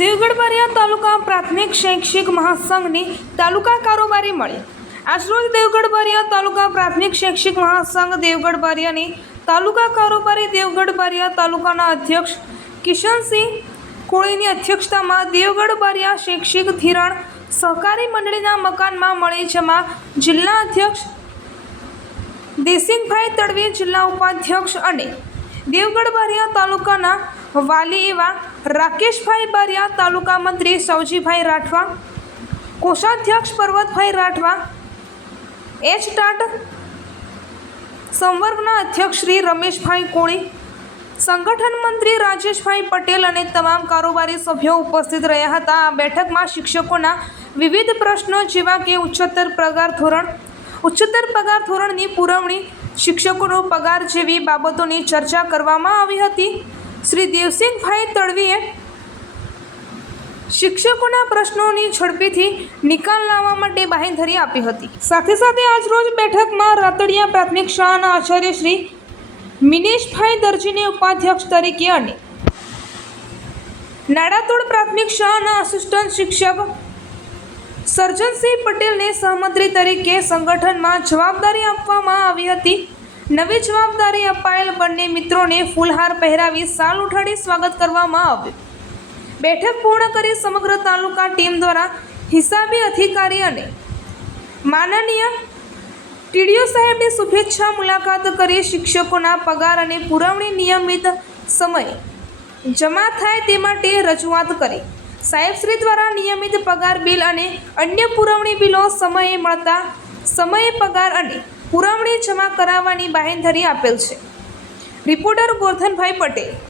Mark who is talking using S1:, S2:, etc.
S1: દેવગઢ બારિયા તાલુકા પ્રાથમિક શૈક્ષિક મહાસંઘની તાલુકા કારોબારી મળી. આજરોજ દેવગઢ બારિયા તાલુકા પ્રાથમિક શૈક્ષિક મહાસંઘ દેવગઢ બારિયાની તાલુકા કારોબારી દેવગઢ બારિયા તાલુકાના અધ્યક્ષ કિશનસિંહ કોળીની અધ્યક્ષતામાં દેવગઢ બારિયા શૈક્ષિક ધિરાણ સહકારી મંડળીના મકાનમાં મળી, જેમાં જિલ્લા અધ્યક્ષ દેસિંગભાઈ તડવી, જિલ્લા ઉપાધ્યક્ષ અને દેવગઢ બારિયા તાલુકાના વાલી એવા રાકેશભાઈ બારિયા, તાલુકા મંત્રી સૌજીભાઈ રાઠવા, કોષાધ્યક્ષ પર્વતભાઈ રાઠવા, એચ ટાટ સંવર્ગના અધ્યક્ષ શ્રી રમેશભાઈ કોળી, સંગઠન મંત્રી રાજેશભાઈ પટેલ અને તમામ કારોબારી સભ્યો ઉપસ્થિત રહ્યા હતા. આ બેઠકમાં શિક્ષકોના વિવિધ પ્રશ્નો જેવા કે ઉચ્ચતર પગાર ધોરણ, ઉચ્ચતર પગાર ધોરણની પુરવણી, શિક્ષકોનો પગાર જેવી બાબતોની ચર્ચા કરવામાં આવી હતી. શ્રી દેવસિંહભાઈ તડવીએ શિક્ષકોના પ્રશ્નોની ઝડપીથી નિકાલ લાવવા માટે બાંહેધરી આપી હતી. સાથે સાથે આજરોજ બેઠકમાં રાતડિયા પ્રાથમિક શાળાના આચાર્ય શ્રી મિનેશભાઈ દરજીને ઉપાધ્યક્ષ તરીકે અને નાડાતોડ પ્રાથમિક શાળાના આસિસ્ટન્ટ શિક્ષક સર્જનસિંહ પટેલને સહમંત્રી તરીકે સંગઠનમાં જવાબદારી આપવામાં આવી હતી. નવી જવાબદારી અપાયેલ બંને મિત્રોને ફૂલહાર પહેરાવી સાલ ઉઠાડી સ્વાગત કરવામાં આવ્યું. બેઠક પૂર્ણ કરી સમગ્ર તાલુકા ટીમ દ્વારા હિસાબી અધિકારી અને માનનીય ટીડીઓ સાહેબની શુભેચ્છા મુલાકાત કરી શિક્ષકોના પગાર અને પુરવણી નિયમિત સમયે જમા થાય તે માટે રજૂઆત કરી. સાહેબશ્રી દ્વારા નિયમિત પગાર બિલ અને અન્ય પુરવણી બિલો સમયે મળતા સમયે પગાર અને પુરવણી જમા કરાવવાની બાહેંધરી આપેલ છે. રિપોર્ટર ગોરધનભાઈ પટેલ.